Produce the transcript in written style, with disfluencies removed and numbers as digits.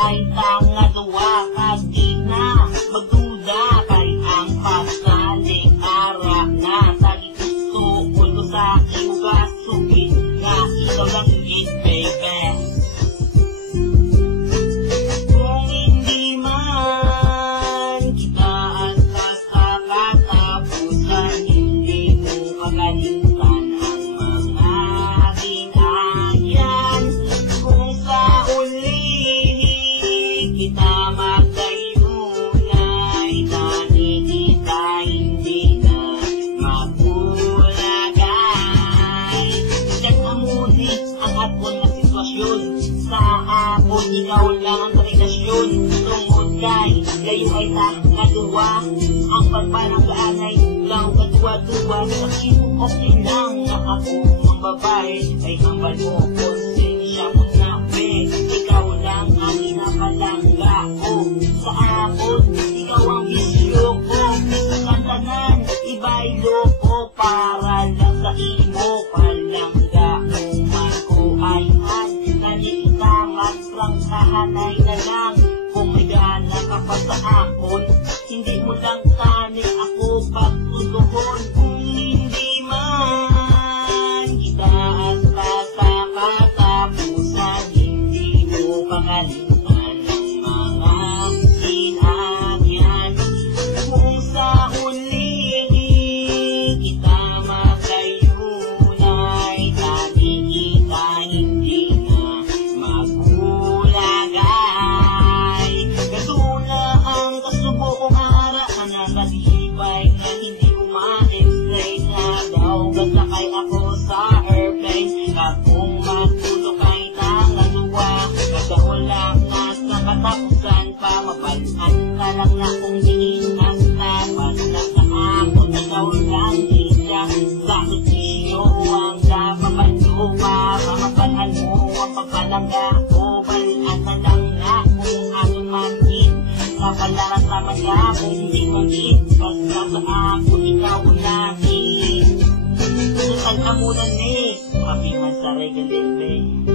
ay tanga gawa kag di na magduda kay ang pasalig ara na sa gusto ko sa iuga sugit nga ikaw lang it baby. Kung hindi man kita asa sa katapusan, hindi mo makalimutan ang mga ginagyan. Kung sa uli kita magkayunay, dati kita hindi na magulagay. Diyan amunit ang aton na sitwasyon, sa akon ikaw lang ang relasyon. Tungod kay gayo ay nagawa, ang pagpalang ay lang kadwa-dwa. Sa kimong okay lang na ako ang babae ay hambal mo konsensya mo na be. Ikaw lang ang inapalangga ko sa akon, ikaw ang bisyo ko. Sa kantanan, iba'y loko para lang sa imo palangga. Kung ko ay nalitamat lang sa hanay na lang. Kung may gana ka pa sa akon, hindi mo lang tani ako pagtutuhon. Kung hindi man kita asa sa katapusan, hindi mo pakalimutan ang mga ginagyan. Kung sa uli kita magkayunay, dati kita hindi na magulagay. Katula ang kasubo kong haraan na kasibay na hindi ko ma-explain na daw gasakay ako sa airplane. Kapong magtulog kay tangaluwa, kasawala na sa katapusan pa, mapalaan ka lang na kung diinas na. Basta sa ako na daw lang isya, bakit siyo ang napapalo para mapalaan mo ang pagpalangga ko. Balaan na lang na kung ano manin, kapalaran naman ka kung hindi magin. Basta sa ako ikaw natin, susan ka muna ni Happy man sa regal din,